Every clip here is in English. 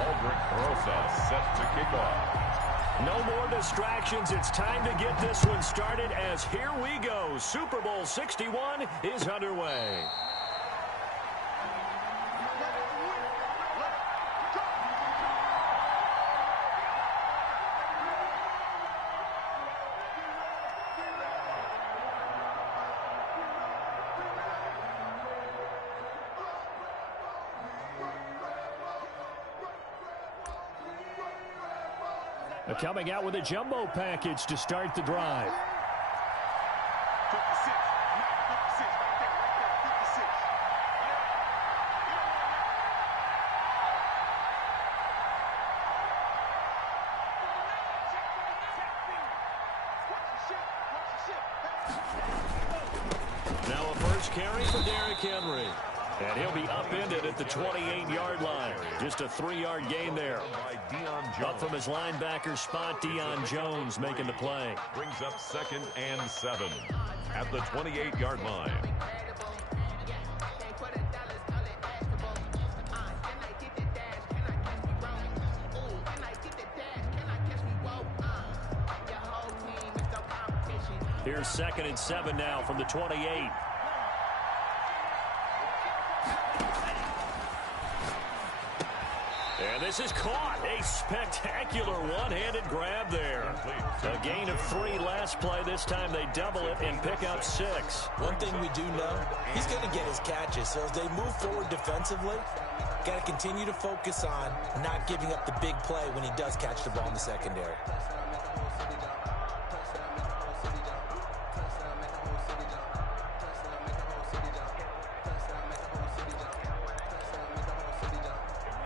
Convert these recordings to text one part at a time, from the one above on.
Aldrick Rosa set to kick off. No more distractions. It's time to get this one started as here we go. Super Bowl 61 is underway. Coming out with a jumbo package to start the drive. Now a first carry for Derrick Henry. And he'll be upended at the 28-yard line. Just a 3-yard gain there. Up from his linebacker spot, Deion Jones making the play. Brings up 2nd and 7 at the 28-yard line. Here's 2nd and 7 now from the 28. And this is caught. A spectacular one-handed grab there. A gain of 3 last play. This time they double it and pick up 6. One thing we do know, he's going to get his catches. So as they move forward defensively, got to continue to focus on not giving up the big play when he does catch the ball in the secondary.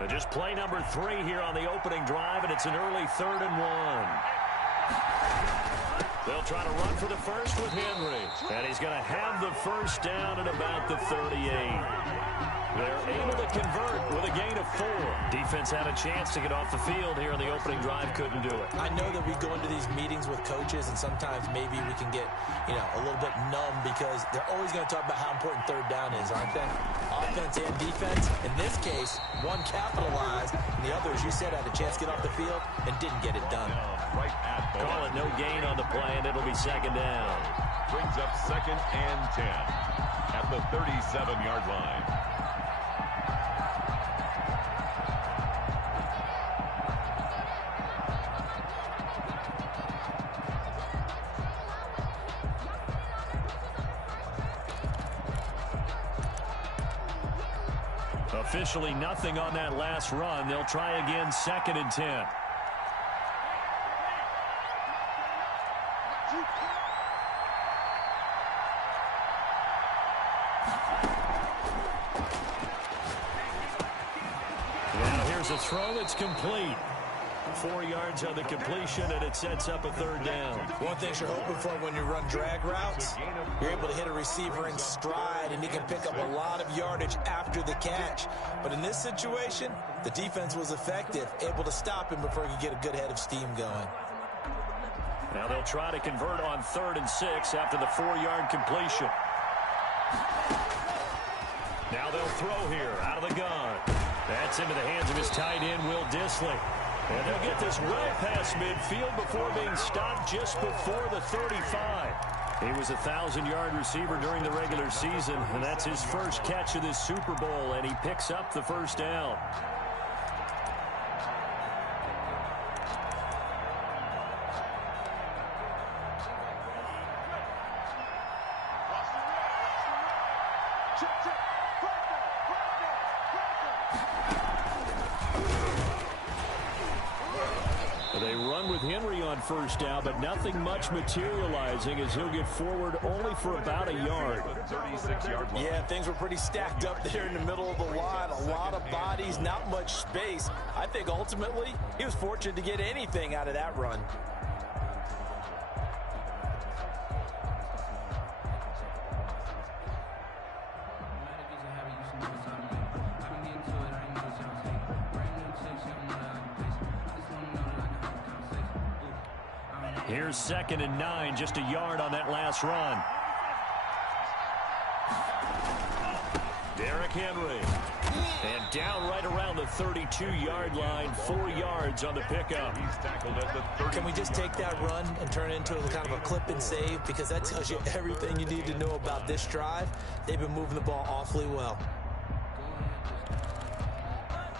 Just play number 3 here on the opening drive, and it's an early 3rd and 1. They'll try to run for the first with Henry, and he's going to have the first down at about the 38. They're able to convert with a gain of 4. Defense had a chance to get off the field here in the opening drive, couldn't do it. I know that we go into these meetings with coaches, and sometimes maybe we can get, a little bit numb because they're always going to talk about how important 3rd down is, aren't they? Offense and defense. In this case, one capitalized, and the other, as you said, had a chance to get off the field and didn't get it done. Call it no gain on the play, and it'll be 2nd down. Brings up 2nd and 10 at the 37-yard line. Officially nothing on that last run. They'll try again, 2nd and 10. Now here's a throw that's complete. 4 yards on the completion, and it sets up a 3rd down. One thing you're hoping for when you run drag routes, you're able to hit a receiver in stride, and he can pick up a lot of yardage after the catch. But in this situation, the defense was effective, able to stop him before he could get a good head of steam going. Now they'll try to convert on 3rd and 6 after the 4-yard completion. Now they'll throw here out of the gun. That's into the hands of his tight end, Will Dissly. And they'll get this well past midfield before being stopped just before the 35. He was a 1,000-yard receiver during the regular season, and that's his first catch of this Super Bowl, and he picks up the first down. They run with Henry on first down, but nothing much materializing as he'll get forward only for about a yard. 36-yard line. Yeah, things were pretty stacked up there in the middle of the line. A lot of bodies, not much space. I think ultimately he was fortunate to get anything out of that run. Here's 2nd and 9, just a yard on that last run. Derrick Henry. And down right around the 32-yard line, 4 yards on the pickup. He's tackled at the 30. Can we just take that run and turn it into a kind of a clip and save? Because that tells you everything you need to know about this drive. They've been moving the ball awfully well.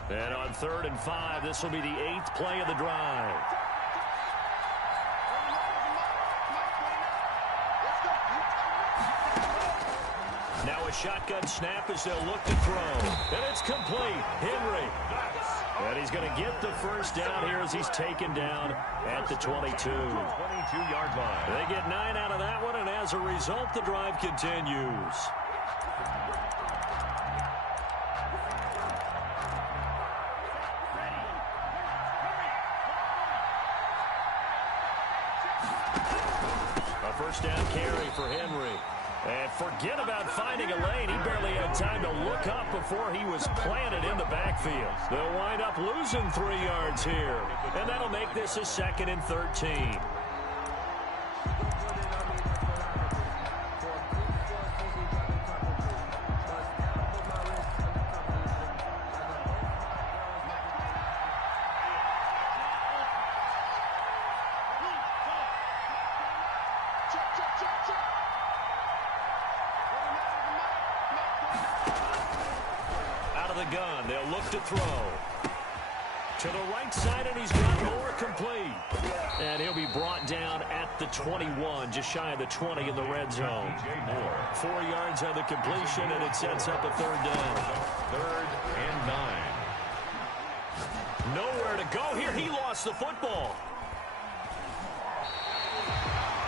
And on 3rd and 5, this will be the 8th play of the drive. Now a shotgun snap as they'll look to throw. And it's complete. Henry. And he's going to get the first down here as he's taken down at the 22. 22-yard line. They get 9 out of that one, and as a result, the drive continues. A first down carry for Henry. And forget about finding a lane. He barely had time to look up before he was planted in the backfield. They'll wind up losing 3 yards here. And that'll make this a 2nd and 13. Gun. They'll look to throw to the right side, and he's got more complete. And he'll be brought down at the 21, just shy of the 20 in the red zone. 4 yards on the completion, and it sets up a 3rd down. 3rd and 9. Nowhere to go here. He lost the football.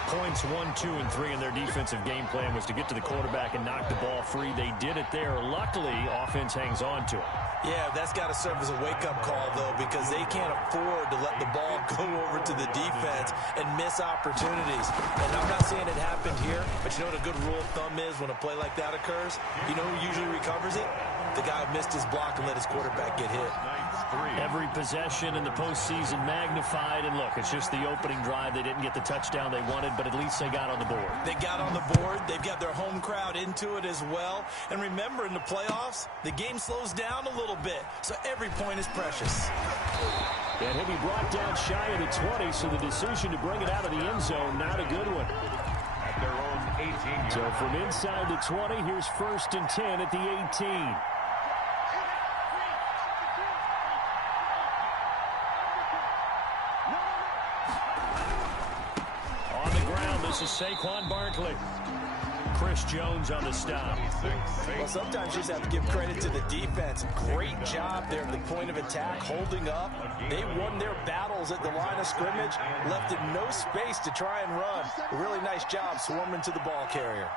Points 1, 2, and 3 in their defensive game plan was to get to the quarterback and knock the ball free. They did it there. Luckily, offense hangs on to it. Yeah, that's got to serve as a wake-up call, though, because they can't afford to let the ball go over to the defense and miss opportunities. And I'm not saying it happened here, but you know what a good rule of thumb is when a play like that occurs? You know who usually recovers it? The guy who missed his block and let his quarterback get hit. Every possession in the postseason magnified, and look, it's just the opening drive. They didn't get the touchdown they wanted, but at least they got on the board. They got on the board. They've got their home crowd into it as well. And remember, in the playoffs, the game slows down a little bit, so every point is precious. And he'll be brought down shy of the 20, so the decision to bring it out of the end zone, not a good one. At their own 18. So from inside the 20, here's 1st and 10 at the 18. This is Saquon Barkley. Chris Jones on the stop. Well, sometimes you just have to give credit to the defense. Great job there at the point of attack, holding up. They won their battles at the line of scrimmage, left him no space to try and run. A really nice job swarming to the ball carrier.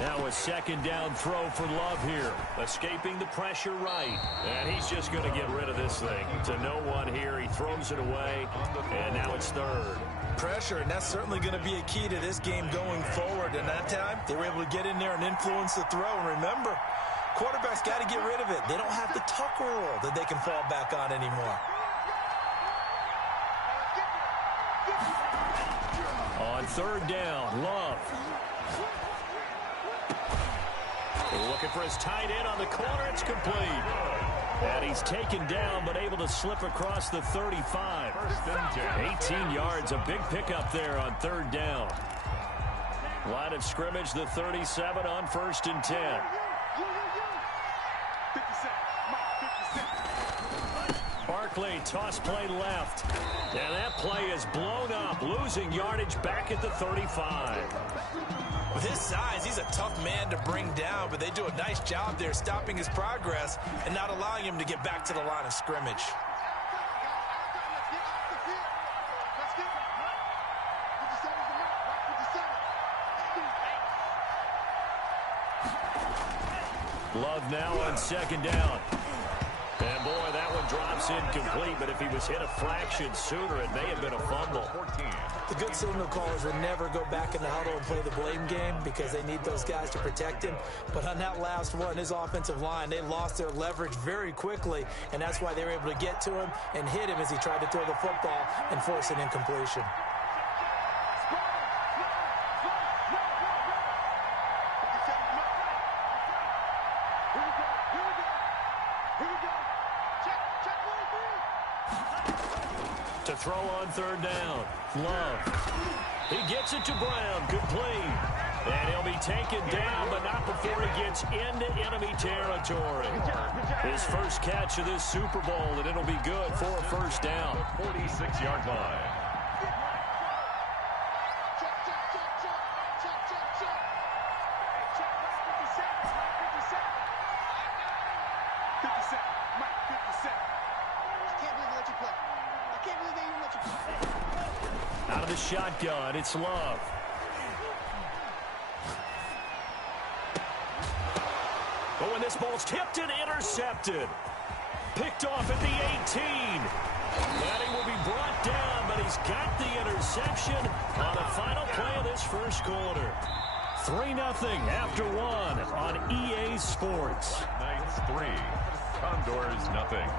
Now a 2nd down throw for Love here. Escaping the pressure right. And he's just going to get rid of this thing. To no one here. He throws it away. And now it's 3rd. Pressure, and that's certainly going to be a key to this game going forward. And that time, they were able to get in there and influence the throw. And remember, quarterbacks got to get rid of it. They don't have the tuck rule that they can fall back on anymore. On 3rd down, Love. Looking for his tight end on the corner. It's complete. And he's taken down, but able to slip across the 35. 18 yards, a big pickup there on 3rd down. Line of scrimmage, the 37 on 1st and 10. Barkley, toss play left. And that play is blown up, losing yardage back at the 35. With his size, he's a tough man to bring down, but they do a nice job there stopping his progress and not allowing him to get back to the line of scrimmage. Love now on 2nd down. And boy, that one drops incomplete, but if he was hit a fraction sooner, it may have been a fumble. The good signal callers would never go back in the huddle and play the blame game because they need those guys to protect him. But on that last one, his offensive line, they lost their leverage very quickly, and that's why they were able to get to him and hit him as he tried to throw the football and force an incompletion. to throw on third down. Love. He gets it to Brown. Complete. And he'll be taken down, but not before he gets into enemy territory. His first catch of this Super Bowl, and it'll be good for a first down. 46-yard line. Out of the shotgun, it's Love. Oh, and this ball's tipped and intercepted. Picked off at the 18. And he will be brought down, but he's got the interception on the final play of this first quarter. 3-0 after one on EA Sports. Knights 3, Condors nothing.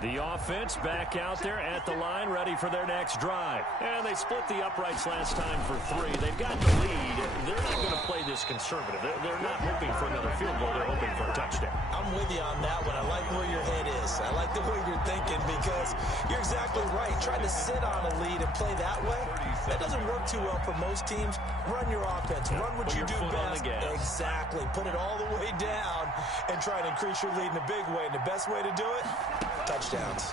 The offense back out there at the line, ready for their next drive. And they split the uprights last time for 3. They've gotten the lead. They're not going to play this conservative. They're not hoping for another field goal. They're hoping for a touchdown. I'm with you on that one. I like where your head is. I like the way you're thinking because you're exactly right. Trying to sit on a lead and play that way, that doesn't work too well for most teams. Run your offense. Run what you do best. Exactly. Put it all the way down and try to increase your lead in a big way. And the best way to do it, touchdowns.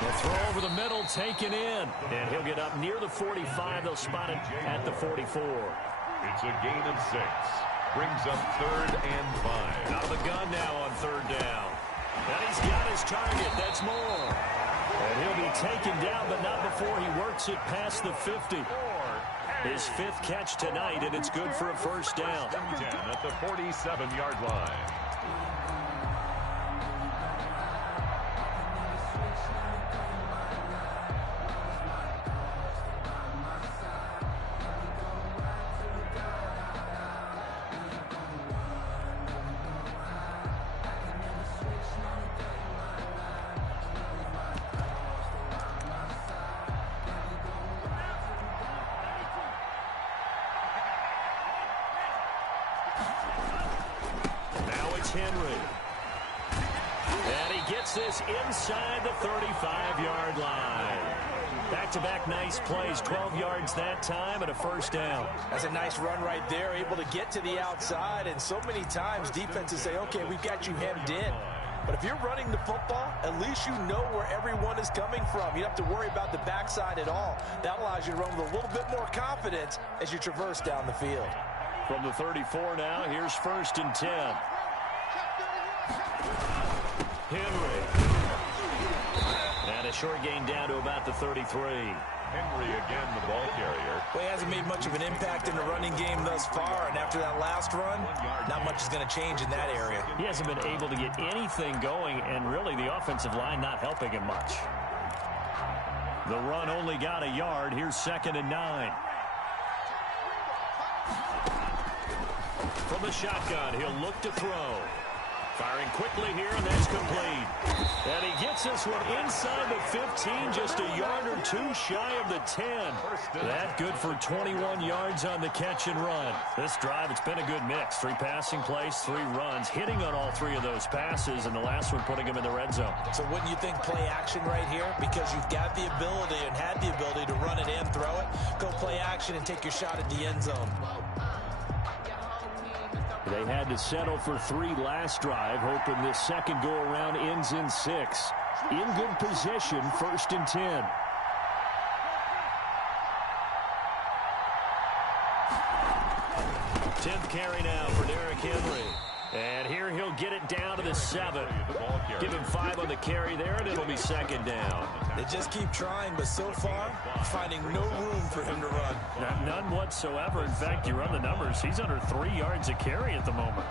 The throw over the middle, taken in. And he'll get up near the 45. They'll spot it at the 44. It's a gain of 6. Brings up 3rd and 5. Out of the gun now on 3rd down. And he's got his target. That's Moore. And he'll be taken down, but not before he works it past the 50. His 5th catch tonight, and it's good for a first down. 10 at the 47-yard line. Henry. And he gets this inside the 35-yard line. Back-to-back nice plays, 12 yards that time and a first down. That's a nice run right there, able to get to the outside. And so many times defenses say, okay, we've got you hemmed in. But if you're running the football, at least you know where everyone is coming from. You don't have to worry about the backside at all. That allows you to run with a little bit more confidence as you traverse down the field. From the 34 now, here's 1st and 10. Henry. And a short gain down to about the 33. Henry again, the ball carrier. Well, he hasn't made much of an impact in the running game thus far, and after that last run, not much is going to change in that area. He hasn't been able to get anything going, and really the offensive line not helping him much. The run only got a yard. Here's 2nd and 9. From the shotgun, he'll look to throw. Firing quickly here, and that's complete. And he gets this one inside the 15, just a yard or two shy of the 10. That good for 21 yards on the catch and run. This drive, it's been a good mix. 3 passing plays, 3 runs, hitting on all 3 of those passes, and the last one putting him in the red zone. So wouldn't you think play action right here? Because you've got the ability and had the ability to run it and throw it. Go play action and take your shot at the end zone. They had to settle for 3 last drive, hoping this second go-around ends in 6. In good position, 1st and 10. Tenth carry now for Derrick Henry. And here he'll get it down to the 7. Give him 5 on the carry there, and it'll be 2nd down. They just keep trying, but so far, finding no room for him to run. None whatsoever. In fact, you run the numbers. He's under 3 yards a carry at the moment.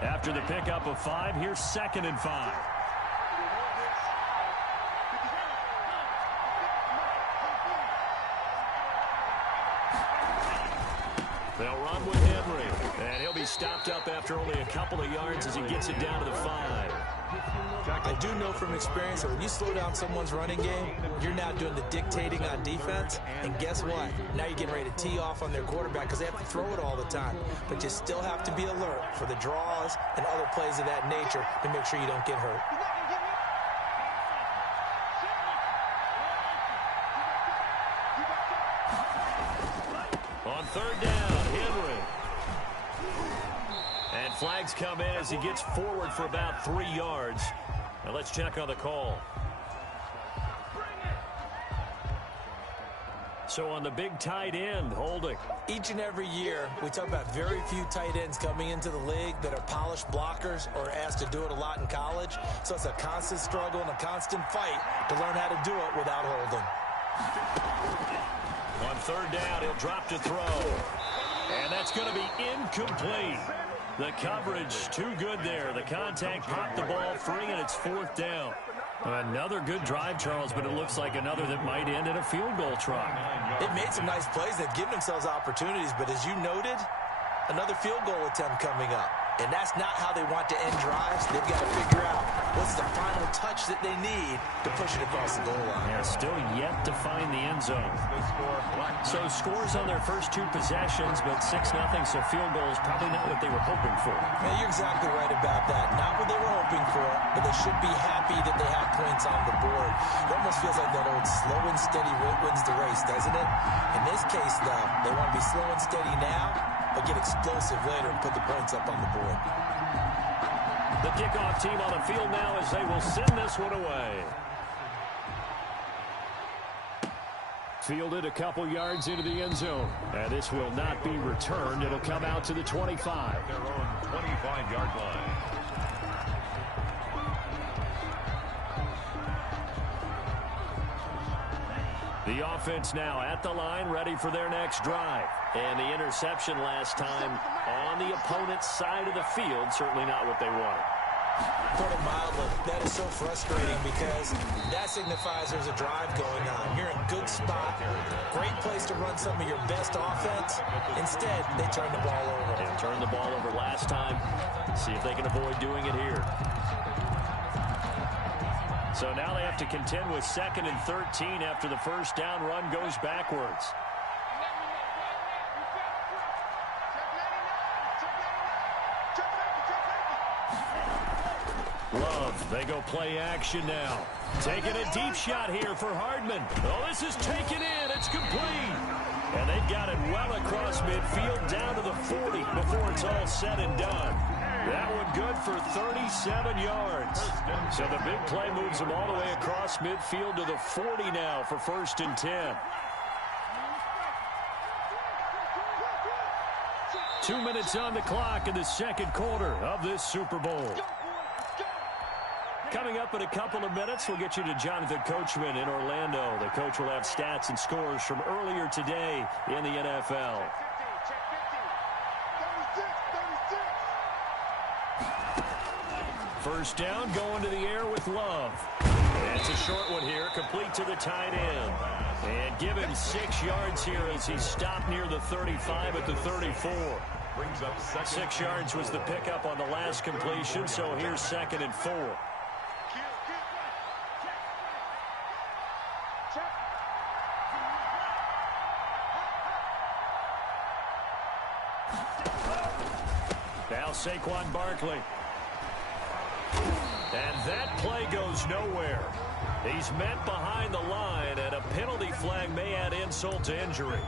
After the pickup of 5, here's 2nd and 5. He's stopped up after only a couple of yards as he gets it down to the 5. I do know from experience that when you slow down someone's running game, you're now doing the dictating on defense. And guess what? Now you're getting ready to tee off on their quarterback because they have to throw it all the time. But you still have to be alert for the draws and other plays of that nature to make sure you don't get hurt. On third down, Henry. And flags come in as he gets forward for about 3 yards. Now let's check on the call. So on the big tight end, holding. Each and every year, we talk about very few tight ends coming into the league that are polished blockers or asked to do it a lot in college. So it's a constant struggle and a constant fight to learn how to do it without holding. On third down, he'll drop to throw. And that's going to be incomplete. The coverage too good there. The contact popped the ball free, and it's 4th down. Another good drive, Charles, but it looks like another that might end in a field goal try. They've made some nice plays. They've given themselves opportunities, but as you noted, another field goal attempt coming up. And that's not how they want to end drives. They've got to figure out what's the final touch that they need to push it across the goal line. Yeah, still yet to find the end zone. So scores on their first 2 possessions, but 6-0, so field goal is probably not what they were hoping for. Yeah, you're exactly right about that. Not what they were hoping for, but they should be happy that they have points on the board. It almost feels like that old slow and steady wins the race, doesn't it? In this case, though, they want to be slow and steady now, but get explosive later and put the points up on the board. The kickoff team on the field now as they will send this one away. Fielded a couple yards into the end zone. And this will not be returned. It'll come out to the 25. Their own 25-yard line. The offense now at the line, ready for their next drive. And the interception last time on the opponent's side of the field, certainly not what they wanted. Put it mildly, that is so frustrating because that signifies there's a drive going on. You're in a good spot, great place to run some of your best offense. Instead, they turn the ball over. They turned the ball over last time. See if they can avoid doing it here. So now they have to contend with 2nd and 13 after the first down run goes backwards. Love, they go play action now. Taking a deep shot here for Hardman. Oh, this is taken in. It's complete. And they've got it well across midfield down to the 40 before it's all said and done. That one good for 37 yards. So the big play moves them all the way across midfield to the 40 now for 1st and 10. 2 minutes on the clock in the second quarter of this Super Bowl. Coming up in a couple of minutes, we'll get you to Jonathan Coachman in Orlando. The coach will have stats and scores from earlier today in the NFL. First down, going to the air with Love. And it's a short one here, complete to the tight end. And give him 6 yards here as he stopped near the 35 at the 34. 6 yards was the pickup on the last completion, so here's 2nd and 4. Now Saquon Barkley. And that play goes nowhere. He's met behind the line, and a penalty flag may add insult to injury.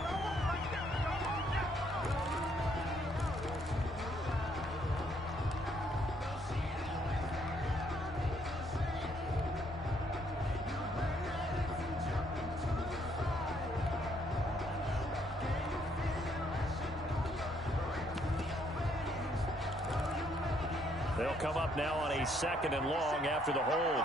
They'll come up now on a 2nd and long after the hold.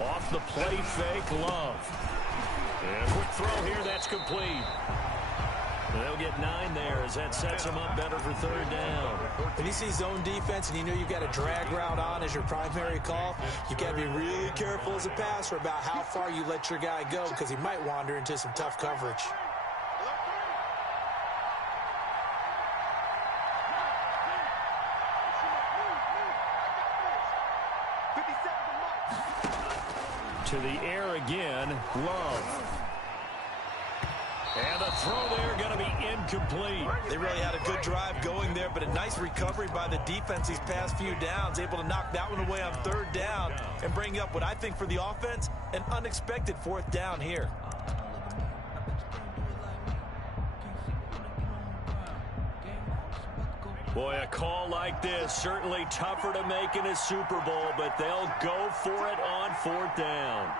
Off the play fake, Love. And a quick throw here, that's complete. They'll get 9 there as that sets them up better for third down. When you see zone defense and you know you've got a drag route on as your primary call, you've got to be really careful as a passer about how far you let your guy go because he might wander into some tough coverage. To the air again, Love. And the throw there going to be incomplete. They really had a good drive going there, but a nice recovery by the defense these past few downs, able to knock that one away on third down and bring up what I think for the offense, an unexpected fourth down here. Boy, a call like this, certainly tougher to make in a Super Bowl, but they'll go for it on fourth down.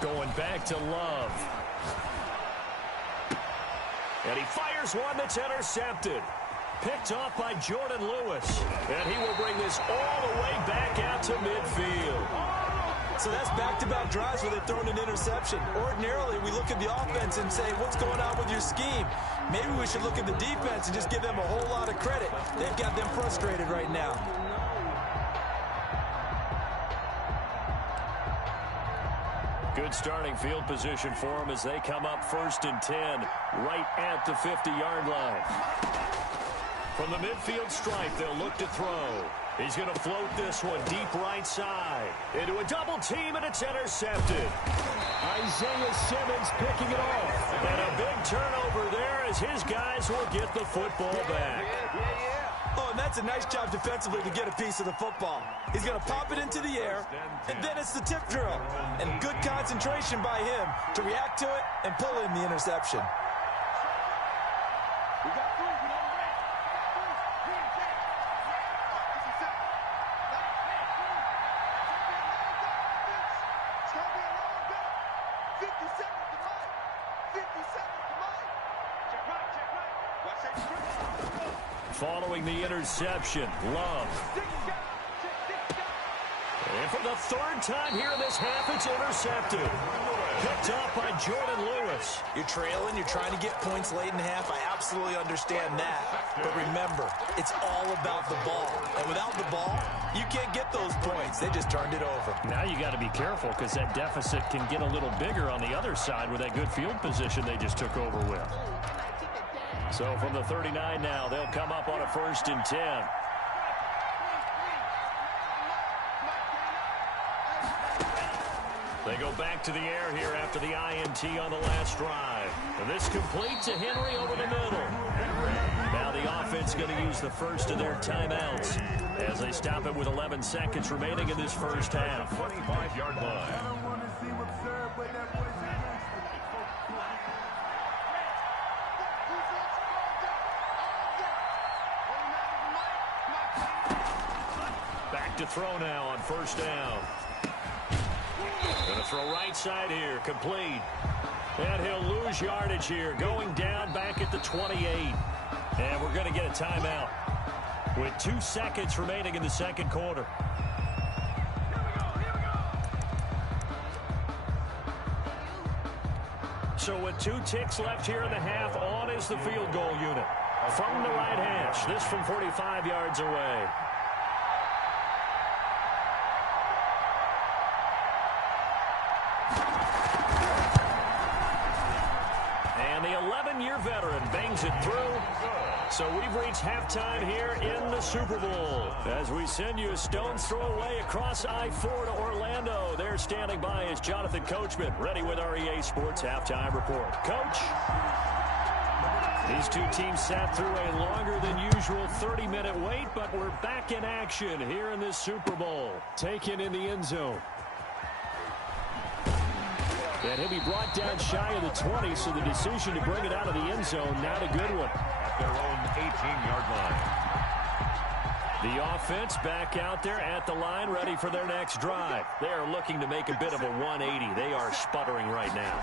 Going back to Love. And he fires one that's intercepted. Picked off by Jordan Lewis. And he will bring this all the way back out to midfield. So that's back-to-back drives where they've thrown an interception. Ordinarily, we look at the offense and say, what's going on with your scheme? Maybe we should look at the defense and just give them a whole lot of credit. They've got them frustrated right now. Good starting field position for them as they come up 1st and 10 right at the 50-yard line. From the midfield stripe, they'll look to throw. He's going to float this one deep right side. Into a double team, and it's intercepted. Isaiah Simmons picking it off. And a big turnover there as his guys will get the football back. Oh, and that's a nice job defensively to get a piece of the football. He's going to pop it into the air, and then it's the tip drill. And good concentration by him to react to it and pull in the interception. Following the interception, Love. And for the 3rd time here in this half, it's intercepted. Picked off by Jordan Lewis. You're trailing, you're trying to get points late in the half. I absolutely understand that. But remember, it's all about the ball. And without the ball, you can't get those points. They just turned it over. Now you got to be careful because that deficit can get a little bigger on the other side with that good field position they just took over with. So from the 39 now, they'll come up on a 1st and 10. They go back to the air here after the INT on the last drive. And this complete to Henry over the middle. Now the offense going to use the first of their timeouts as they stop it with 11 seconds remaining in this first half. 25-yard line. Back to throw now on 1st down. Going to throw right side here, complete. And he'll lose yardage here, going down back at the 28. And we're going to get a timeout with 2 seconds remaining in the second quarter. So with 2 ticks left here in the half, on is the field goal unit. From the right hash, this from 45 yards away. And the 11-year veteran bangs it through. So we've reached halftime here in the Super Bowl. As we send you a stone's throw away across I-4 to Orlando. There standing by is Jonathan Coachman, ready with our EA Sports Halftime Report. Coach? These 2 teams sat through a longer than usual 30-minute wait, but we're back in action here in this Super Bowl. Taken in the end zone. And he'll be brought down shy of the 20, so the decision to bring it out of the end zone, not a good one. At their own 18-yard line. The offense back out there at the line, ready for their next drive. They are looking to make a bit of a 180. They are sputtering right now.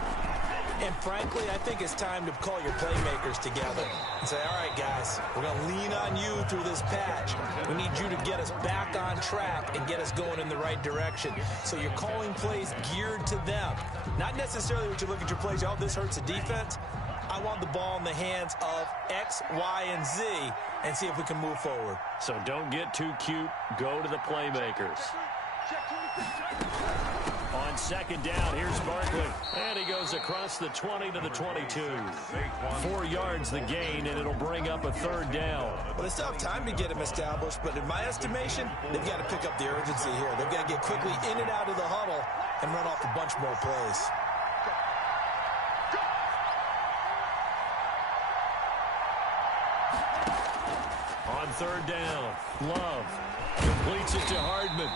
And frankly, I think it's time to call your playmakers together and say, all right, guys, we're going to lean on you through this patch. We need you to get us back on track and get us going in the right direction. So you're calling plays geared to them. Not necessarily what you look at your plays, oh, this hurts the defense. I want the ball in the hands of X, Y, and Z and see if we can move forward. So don't get too cute. Go to the playmakers. On second down, here's Barkley. And he goes across the 20 to the 22. 4 yards the gain, and it'll bring up a third down. Well, they still have time to get him established, but in my estimation, they've got to pick up the urgency here. They've got to get quickly in and out of the huddle and run off a bunch more plays. On third down, Love completes it to Hardman.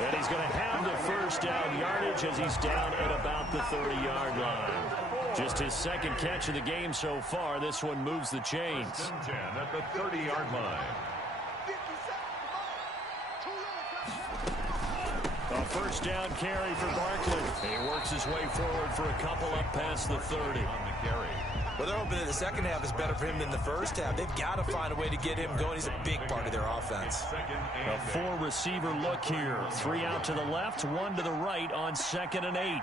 And he's going to have the first down yardage as he's down at about the 30-yard line. Just his second catch of the game so far. This one moves the chains. 10 at the 30-yard line. A first down carry for Barkley. He works his way forward for a couple up past the 30. On the carry. Well, they're hoping that the second half is better for him than the first half. They've got to find a way to get him going. He's a big part of their offense. A 4-receiver look here. 3 out to the left, 1 to the right on 2nd and 8.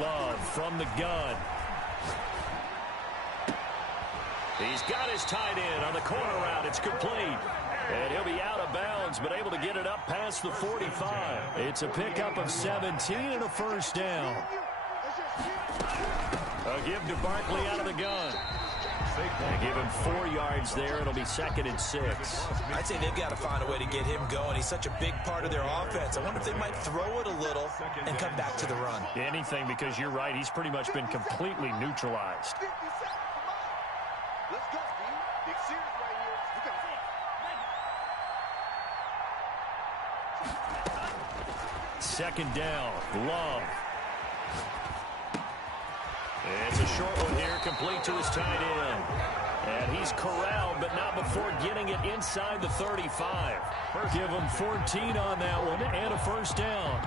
Love from the gun. He's got his tight end on the corner route. It's complete. And he'll be out of bounds, but able to get it up past the 45. It's a pickup of 17 and a first down. A give to Barkley out of the gun. They give him 4 yards there. It'll be 2nd and 6. I'd say they've got to find a way to get him going. He's such a big part of their offense. I wonder if they might throw it a little and come back to the run. Anything, because you're right. He's pretty much been completely neutralized. Let's go, dude. Big series right here. Second down, Love. It's a short one here, complete to his tight end. And he's corralled, but not before getting it inside the 35. Give him 14 on that one and a first down.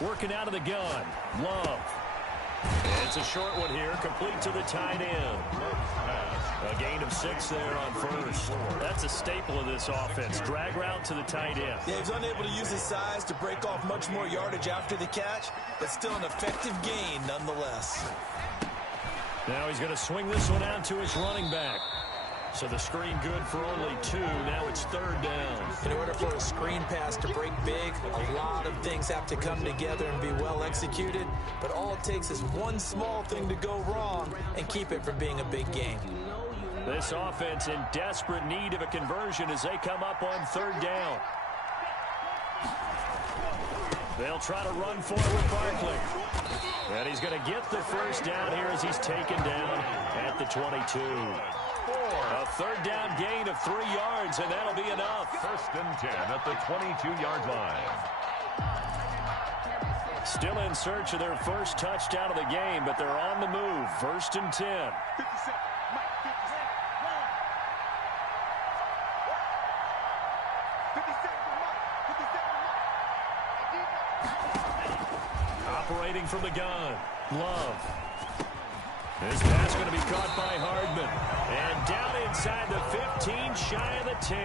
Working out of the gun, Love. It's a short one here, complete to the tight end. A gain of 6 there on first. That's a staple of this offense. Drag route to the tight end. Yeah, he's unable to use his size to break off much more yardage after the catch, but still an effective gain nonetheless. Now he's going to swing this one out to his running back. So the screen good for only 2. Now it's 3rd down. In order for a screen pass to break big, a lot of things have to come together and be well executed. But all it takes is one small thing to go wrong and keep it from being a big game. This offense in desperate need of a conversion as they come up on 3rd down. They'll try to run for it with Barkley. And he's going to get the first down here as he's taken down at the 22. A 3rd down gain of 3 yards, and that'll be enough. 1st and 10 at the 22-yard line. Still in search of their first touchdown of the game, but they're on the move. 1st and 10. Operating from the gun, Love. This pass going to be caught by Hardman. And down inside the 15, shy of the 10.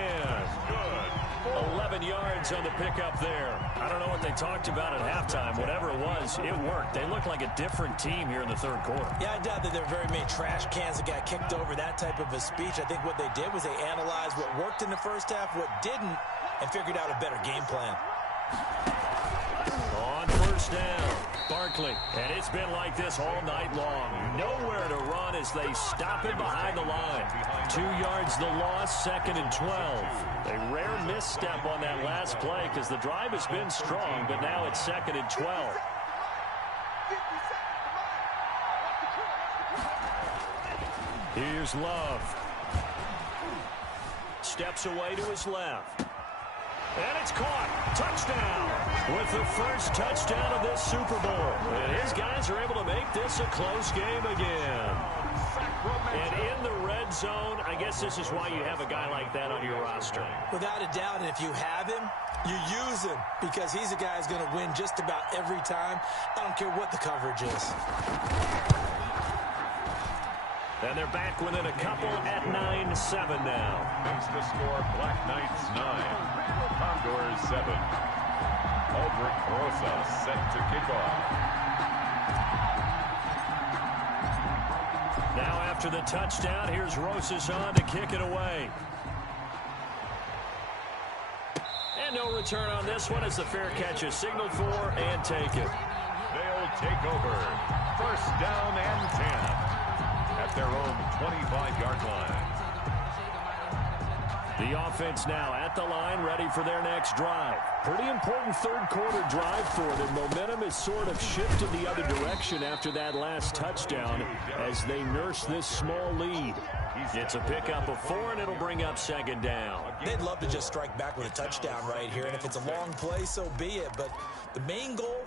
Good. 11 yards on the pickup there. I don't know what they talked about at halftime. Whatever it was, it worked. They look like a different team here in the 3rd quarter. Yeah, I doubt that there were very many trash cans that got kicked over, that type of a speech. I think what they did was they analyzed what worked in the first half, what didn't, and figured out a better game plan. On 1st down. Barkley. And it's been like this all night long. Nowhere to run as they stop him behind the line. 2 yards the loss, 2nd and 12. A rare misstep on that last play because the drive has been strong, but now it's 2nd and 12. Here's Love. Steps away to his left. And it's caught. Touchdown. With the first touchdown of this Super Bowl. And his guys are able to make this a close game again. And in the red zone, I guess this is why you have a guy like that on your roster. Without a doubt, and if you have him, you use him because he's a guy who's going to win just about every time. I don't care what the coverage is. And they're back within a couple at 9-7 now. Makes the score Black Knights 9, Condors 7. Aldrich Rosa set to kick off. Now after the touchdown, here's Rosas on to kick it away. And no return on this one as the fair catch is signaled for and taken. They'll take over. First down and 10. At their own 25-yard line. The offense now at the line, ready for their next drive. Pretty important third-quarter drive for them. Momentum has sort of shifted the other direction after that last touchdown as they nurse this small lead. It's a pickup of 4, and it'll bring up 2nd down. They'd love to just strike back with a touchdown right here, and if it's a long play, so be it. But the main goal,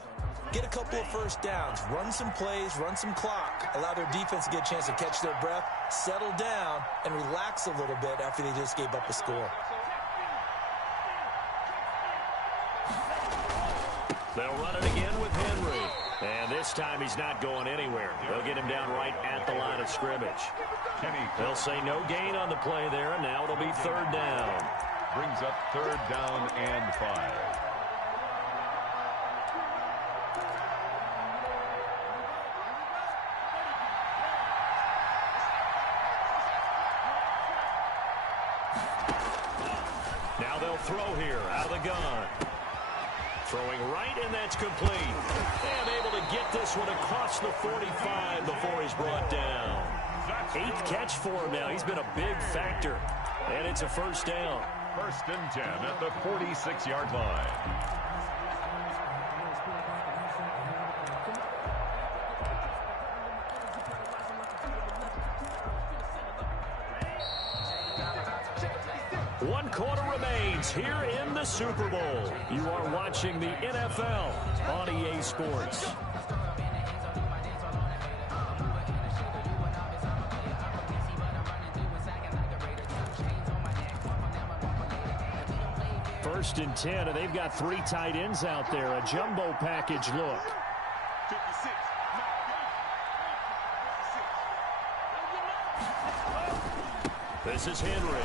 get a couple of first downs, run some plays, run some clock, allow their defense to get a chance to catch their breath, settle down, and relax a little bit after they just gave up a score. They'll run it again with Henry. And this time he's not going anywhere. They'll get him down right at the line of scrimmage. They'll say no gain on the play there, and now it'll be 3rd down. Brings up 3rd down and 5. Now they'll throw here out of the gun. Throwing right, and that's complete. And able to get this one across the 45 before he's brought down. 8th catch for him now. He's been a big factor. And it's a first down. 1st and 10 at the 46-yard line. One quarter remains here in the Super Bowl. You are watching the NFL on EA Sports. First and 10, and they've got 3 tight ends out there. A jumbo package look. 56. This is Henry.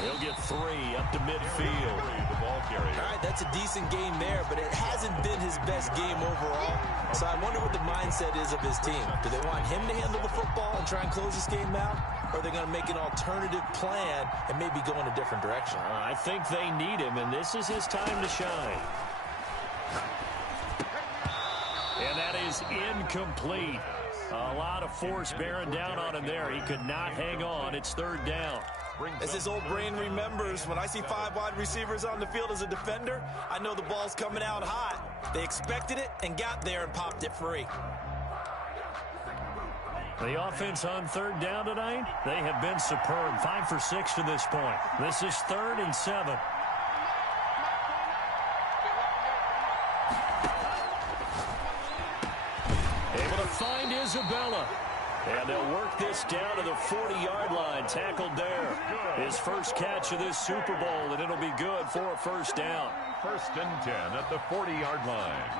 He'll get 3 up to midfield. The ball carrier. All right, that's a decent game there, but it hasn't been his best game overall. So I wonder what the mindset is of his team. Do they want him to handle the football and try and close this game out? Or are they going to make an alternative plan and maybe go in a different direction? I think they need him, and this is his time to shine. And that is incomplete. A lot of force bearing down on him there. He could not hang on. It's 3rd down. As his old brain remembers, when I see 5 wide receivers on the field as a defender, I know the ball's coming out hot. They expected it and got there and popped it free. The offense on 3rd down tonight, they have been superb. 5 for 6 to this point. This is 3rd and 7. Able to find Isabella. And they'll work this down to the 40-yard line. Tackled there. His first catch of this Super Bowl, and it'll be good for a first down. 1st and 10 at the 40-yard line.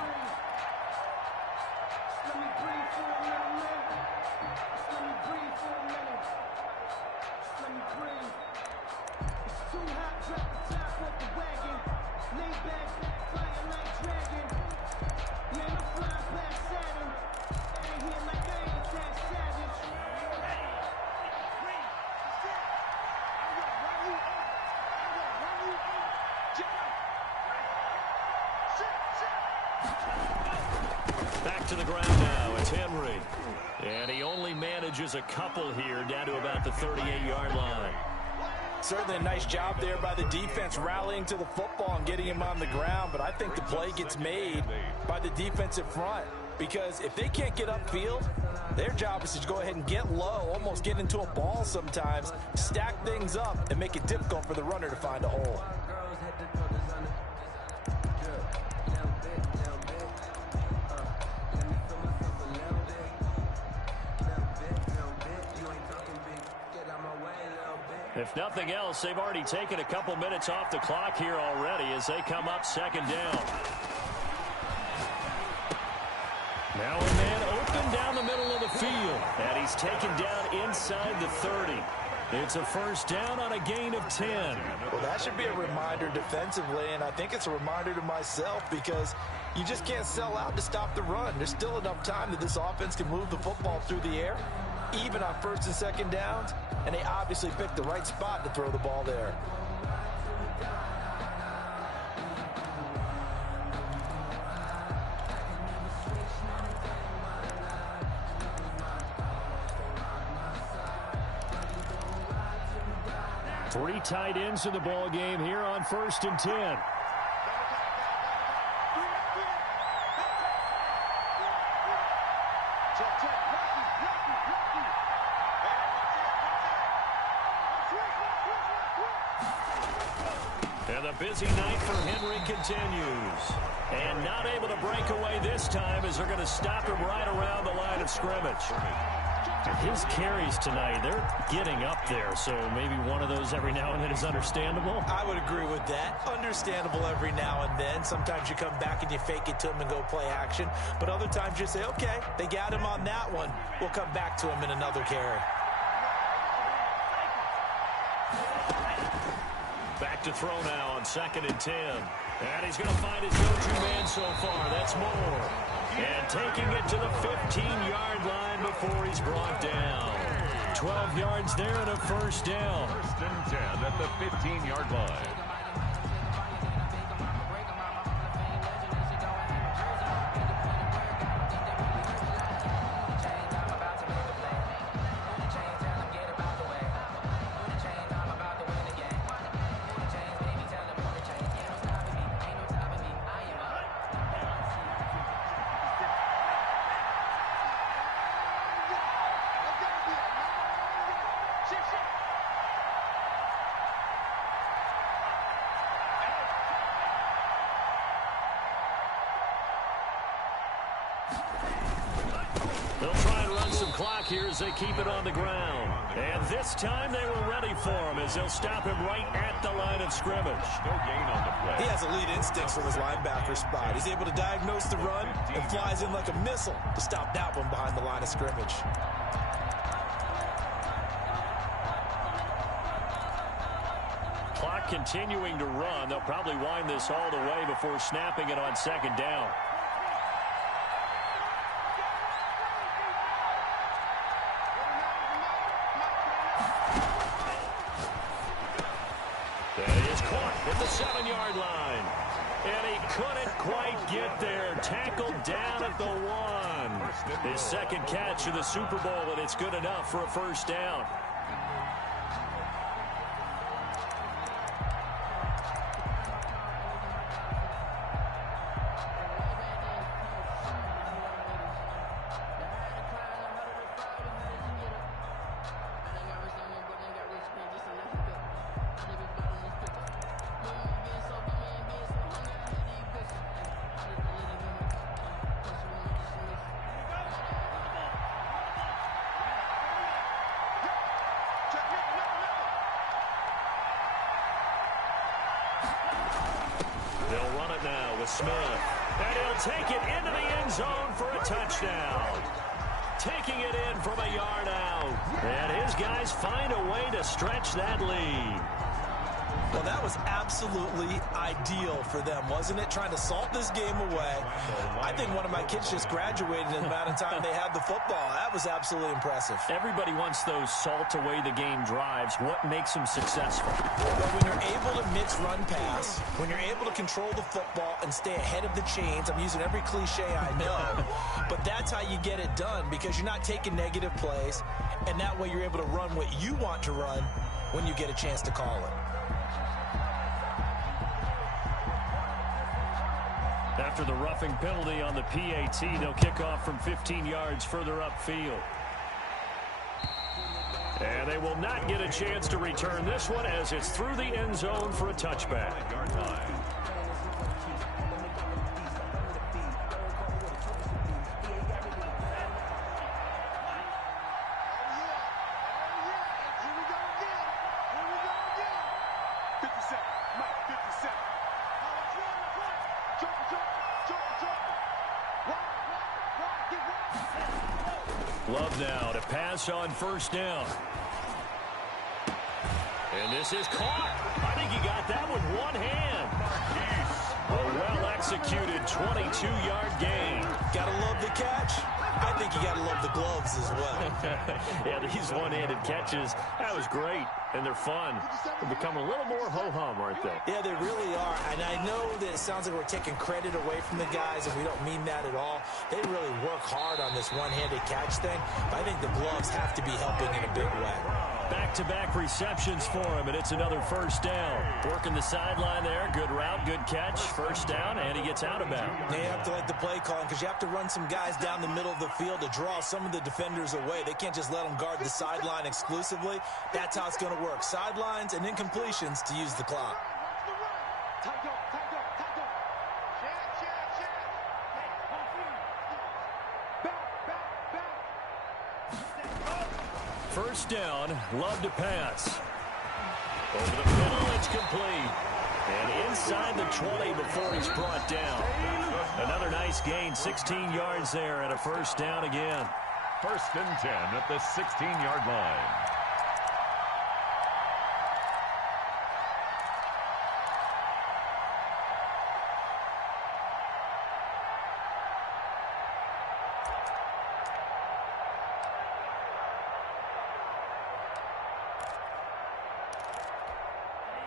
to the ground now. It's Henry. And he only manages a couple here down to about the 38-yard line. Certainly a nice job there by the defense rallying to the football and getting him on the ground. But I think the play gets made by the defensive front. Because if they can't get upfield, their job is to go ahead and get low, almost get into a ball sometimes, stack things up, and make it difficult for the runner to find a hole. If nothing else, they've already taken a couple minutes off the clock here already as they come up second down. Now a man open down the middle of the field, and he's taken down inside the 30. It's a first down on a gain of 10. Well, that should be a reminder defensively, and I think it's a reminder to myself because you just can't sell out to stop the run. There's still enough time that this offense can move the football through the air, even on first and second downs, and they obviously picked the right spot to throw the ball there. Three tight ends in the ball game here on first and 10. And the busy night for Henry continues. And not able to break away this time as they're going to stop him right around the line of scrimmage. His carries tonight, they're getting up there, so maybe one of those every now and then is understandable. I would agree with that. Understandable every now and then. Sometimes you come back and you fake it to him and go play action. But other times you say, okay, they got him on that one. We'll come back to him in another carry. Back to throw now on second and 10. And he's going to find his go-to man so far. That's Moore. And taking it to the 15-yard line before he's brought down. 12 yards there and a first down. First and 10 at the 15-yard line. They'll try and run some clock here as they keep it on the ground. And this time they were ready for him as they'll stop him right at the line of scrimmage. No gain on the play. He has elite instincts from his linebacker spot. He's able to diagnose the run and flies in like a missile to stop that one behind the line of scrimmage. Clock continuing to run. They'll probably wind this all the way before snapping it on second down. At the 7-yard line. And he couldn't quite get there. Tackled down at the 1. His second catch of the Super Bowl, and it's good enough for a first down. They'll run it now with Smith. And he'll take it into the end zone for a touchdown. Taking it in from a yard out. And his guys find a way to stretch that lead. Well, that was absolutely ideal for them, wasn't it? Trying to salt this game away. I think one of my kids just graduated in the amount of time they had the football. That was absolutely impressive. Everybody wants those salt away the game drives. What makes them successful? But when you're able to mix run pass, when you're able to control the football and stay ahead of the chains, I'm using every cliche I know, but that's how you get it done, because you're not taking negative plays, and that way you're able to run what you want to run when you get a chance to call it. After the roughing penalty on the PAT, they'll kick off from 15 yards further upfield. And they will not get a chance to return this one as it's through the end zone for a touchback. Love now to pass on first down. And this is caught. I think he got that with one hand. A well-executed 22-yard gain. Gotta love the catch. I think you gotta love the gloves as well. Yeah, these one-handed catches, that was great. And they're fun. They're becoming a little more ho-hum, aren't they? Yeah, they really are. And I know that it sounds like we're taking credit away from the guys, and we don't mean that at all. They really work hard on this one-handed catch thing. But I think the gloves have to be helping in a big way. Back-to-back receptions for him, and it's another first down. Working the sideline there. Good route, good catch. First down, and he gets out of bounds. Now you have to like the play calling, because you have to run some guys down the middle of the field to draw some of the defenders away. They can't just let them guard the sideline exclusively. That's how it's going to work. Sidelines and incompletions to use the clock. First down, Love to pass. Over the middle, it's complete. And inside the 20 before he's brought down. Another nice gain, 16 yards there, and a first down again. First and 10 at the 16-yard line.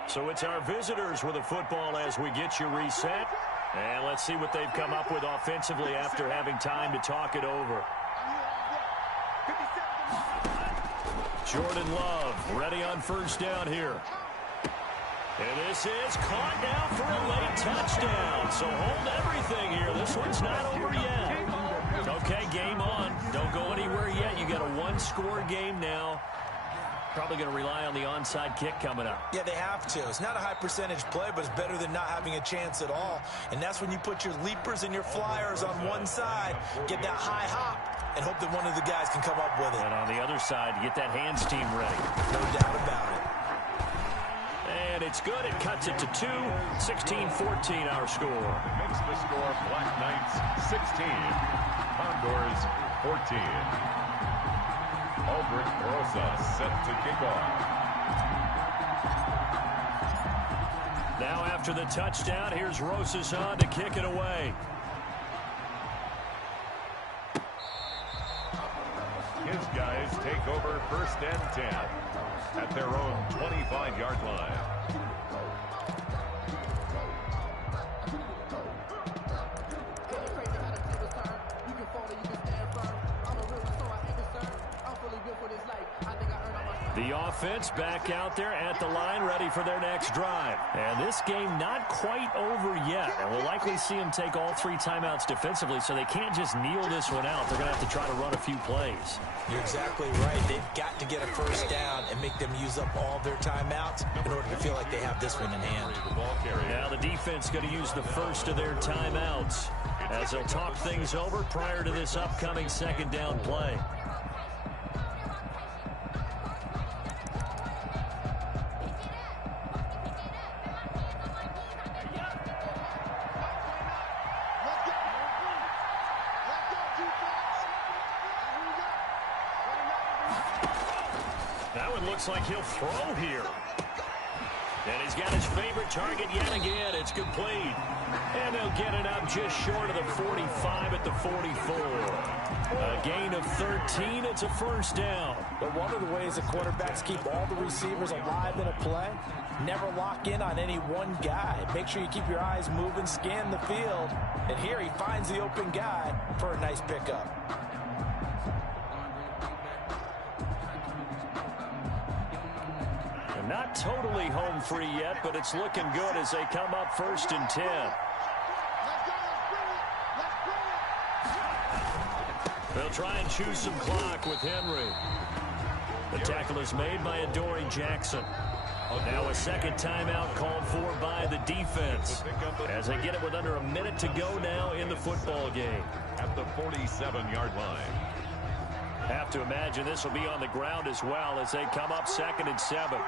So it's our visitors with a football as we get you reset. And let's see what they've come up with offensively after having time to talk it over. Jordan Love ready on first down here. And this is caught now for a late touchdown. So hold everything here. This one's not over yet. Okay, game on. Don't go anywhere yet. You got a one-score game now. Probably going to rely on the onside kick coming up. Yeah, they have to. It's not a high percentage play, but it's better than not having a chance at all. And that's when you put your leapers and your flyers on one side, get that high hop, and hope that one of the guys can come up with it. And on the other side, get that hands team ready. No doubt about it. And it's good. It cuts it to 2. 16-14 our score. Makes the score Black Knights 16, Condors 14. Aldrich Rosa set to kick off. Now after the touchdown, here's Rosas on to kick it away. His guys take over first and 10 at their own 25-yard line. The offense back out there at the line, ready for their next drive. And this game not quite over yet. And we'll likely see them take all 3 timeouts defensively, so they can't just kneel this one out. They're going to have to try to run a few plays. You're exactly right. They've got to get a first down and make them use up all their timeouts in order to feel like they have this one in hand. Now the defense going to use the first of their timeouts as they'll talk things over prior to this upcoming second down play. That one looks like he'll throw here. And he's got his favorite target yet again. It's complete. And they'll get it up just short of the 45 at the 44. A gain of 13. It's a first down. But one of the ways that quarterbacks keep all the receivers alive in a play, never lock in on any one guy. Make sure you keep your eyes moving, scan the field. And here he finds the open guy for a nice pickup. Not totally home free yet, but it's looking good as they come up 1st and 10. They'll try and choose some clock with Henry. The tackle is made by Adoree Jackson. Now a second timeout called for by the defense as they get it with under a minute to go now in the football game. At the 47-yard line. Have to imagine this will be on the ground as well as they come up 2nd and 7.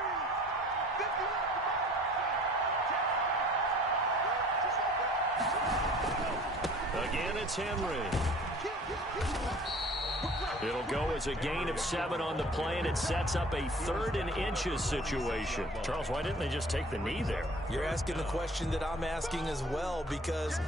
Again, it's Henry. It'll go as a gain of 7 on the play, and it sets up a 3rd and inches situation. Charles, why didn't they just take the knee there? You're asking the question that I'm asking as well, because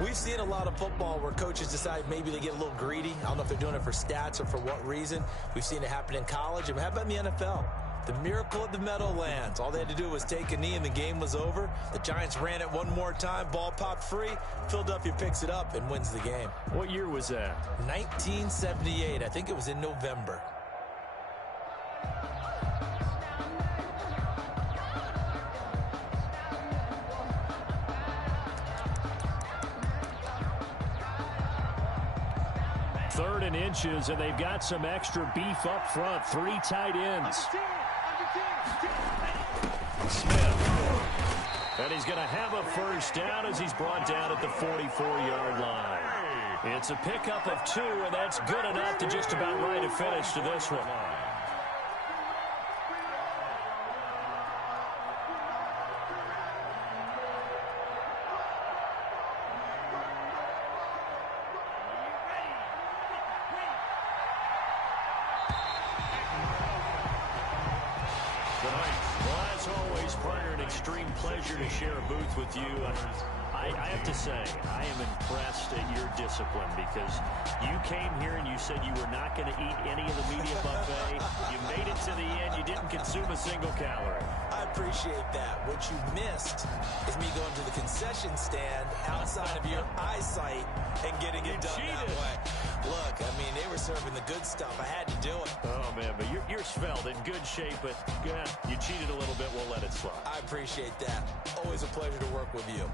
we've seen a lot of football where coaches decide maybe they get a little greedy. I don't know if they're doing it for stats or for what reason. We've seen it happen in college. And how about in the NFL? The miracle of the Meadowlands. All they had to do was take a knee and the game was over. The Giants ran it one more time. Ball popped free. Philadelphia picks it up and wins the game. What year was that? 1978. I think it was in November. Third and inches, and they've got some extra beef up front. 3 tight ends. Smith. And he's going to have a first down as he's brought down at the 44-yard line. It's a pickup of 2, and that's good enough to just about write a finish to this one. Extreme pleasure to share a booth with you. I have to say, I am impressed at your discipline because you came here and you said you were not going to eat any of the media buffet. You made it to the end. You didn't consume a single calorie. I appreciate that. What you missed is me going to the concession stand outside of your eyesight and getting it done that way. Look, I mean, they were serving the good stuff. I had to do it. Oh, man, but you're svelte, in good shape, but yeah, you cheated a little bit. We'll let it slide. I appreciate that. Always a pleasure to work with you.